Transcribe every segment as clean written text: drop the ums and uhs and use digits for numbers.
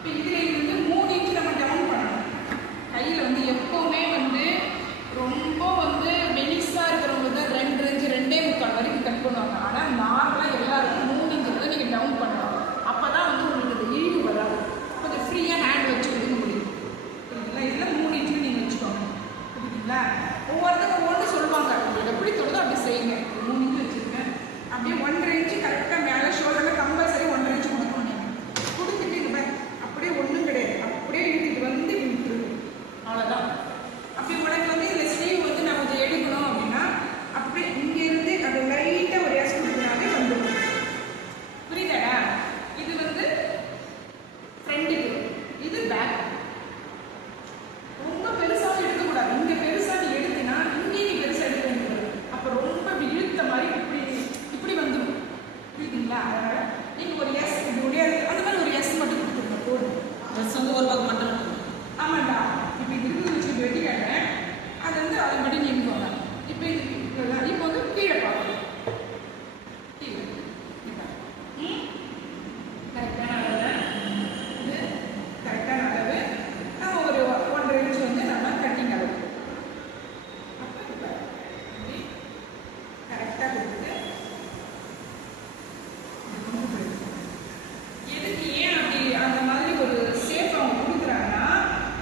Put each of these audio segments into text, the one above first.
இப்போ இதில் வந்து 3 இன்ச்சு நம்ம டவுன் பண்ணணும். கையில் வந்து எப்போவுமே வந்து ரொம்ப வந்து மெலிசாக இருக்கிறவங்க தான் 2 இன்ச்சு 2.25 வரைக்கும் கட் பண்ணுவாங்க. ஆனால் நார்மலாக எல்லாருக்கும் 3 இன்ச்சு தான் நீங்கள் டவுன் பண்ணணும். அப்போ தான் வந்து உங்களுக்கு இந்த இழிவு வராது. கொஞ்சம் ஃப்ரீயாக ஹேண்ட் வச்சு எடுக்க முடியும். புரியுதுங்களா? இதில் 3 இன்ச்சு நீங்கள் வச்சுக்கோங்க. புரியுதுங்களா? ஒவ்வொருத்தங்க ஒவ்வொன்று சொல்லுவாங்க. உங்களுக்கு எப்படி தோணுதோ அப்படி செய்யுங்க. 3 இன்ச்சு வச்சுருக்கேன். அப்படியே 1.5 இன்ச்சு கரெக்டாக மேலே ஷோல்டரில் கம்பல்சரி 1.5 இன்ச்சு கொடுக்கணும். நீங்கள் கொடுத்துட்டு இது அப்படியே ஒன்றும் கிடையாது. அப்படியே இழுத்துட்டு வந்து விட்டுருங்க. அவ்வளோதான். அப்படி உனக்கு வந்து இந்த ஸ்லீவ் வந்து நான் கொஞ்சம் எடுக்கணும் அப்படின்னா அப்படியே இங்கேருந்து அதை லைட்டாக ஒரு எஸ் கொடுக்குறாவே வந்துடும். புரியுதாடா? இது வந்து ஃப்ரண்ட்டுக்கு, இது பேக். ரொம்ப பெருசாக எடுக்கக்கூடாது. இங்கே பெருசாக நீ எடுத்தினா இங்கே நீ பெருசாக எடுக்க வேண்டியது. அப்போ ரொம்ப இழுத்த மாதிரி இப்படி இப்படி வந்துடும். புரியுதுங்களா? அதனால் நீங்கள் ஒரு எஸ் இப்படி முடியாது. அந்த மாதிரி ஒரு எஸ் மட்டும் கொடுத்துருங்க போதும். ட்ரெஸ் வந்து ஒரு பக்கம் மட்டும். ஆமாண்டா. இப்போ இது வச்சு வெட்டி காட்டுறேன். அது வந்து அதை மட்டும் நீங்கிக்கோங்க. இப்போ இது இப்போ வந்து கீழே பார்க்கணும். கீழே கரெக்டான அளவு. இது கரெக்டான அளவு. நம்ம ஒரு 1.5 இன்ச்சு வந்து நம்ம கட்டிங் அளவு. அப்போ கரெக்டாக கொடுத்துட்டு எதுக்கு ஏன் அப்படி அந்த மாதிரி ஒரு சேஃப் அவங்க கொடுக்குறாங்கன்னா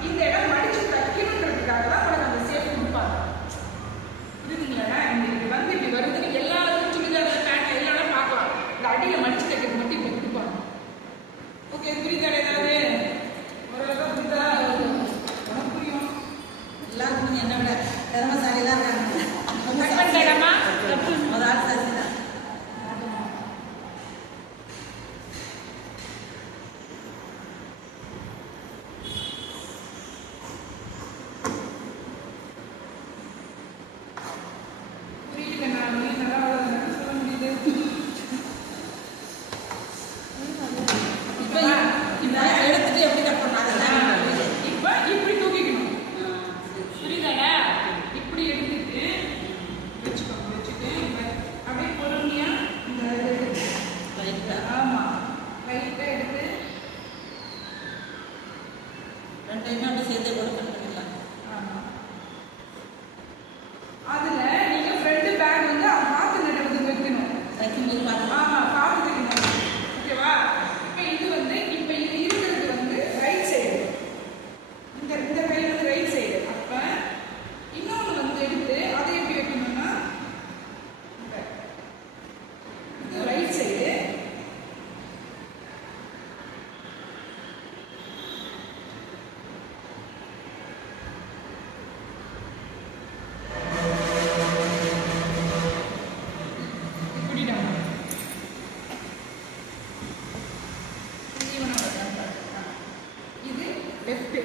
இந்த இடம் மடிச்சு தைக்கணுன்றதுக்காக தான் உனக்கு அந்த சேஃப் கொடுப்பாங்க. புரியுதுங்களா? இந்த வந்து இப்படி வருதுன்னு எல்லா சுடிதார் பேண்ட் எல்லாம் பார்க்கலாம். இந்த அடியில் மடிச்சு தைக்கிறது மட்டும் இப்போ கொடுப்பாங்க. ஓகே, புரியுதா? ஏதாவது ஓரளவுக்கு புரியுதா? உனக்கு புரியும். எல்லாருக்கும் என்ன விட திறமைசாலிலாம் இருக்காங்க. இடமா ஒரு ஆள் சசி தான். புரியல. நான் நல்லா சொல்ல முடியுது. இப்போ எடுத்துட்டு எப்படி கட் பண்ணாங்க? இப்போ இப்படி தூக்கிக்கணும். புரியுதாடா? இப்படி எடுத்துட்டு வச்சுக்கோங்க. வச்சுட்டு அப்படியே பொறுமையா இந்த ஆமாம் லைட்டாக எடுத்து 2டைமே அப்படியே சேர்த்து கூட கட் பண்ணிடலாம். ஆமாம். அதில் நீங்கள் ஃப்ரண்ட் பேக் வந்து பார்த்து நடுறது வைக்கணும். தைக்கும்போது பார்த்து. ஆமாம், பார்த்து தைக்கணும். ஓகேவா? இப்போ இது வந்து இப்போ இது இருக்கிறது வந்து ரைட் சைடு. இந்த கை வந்து ரைட் சைடு. அப்போ இன்னொன்று வந்து எடுத்து அதை எப்படி வைக்கணும்னா இது ரைட் சைடு. இப்படிதான் இது லெஃப்ட்.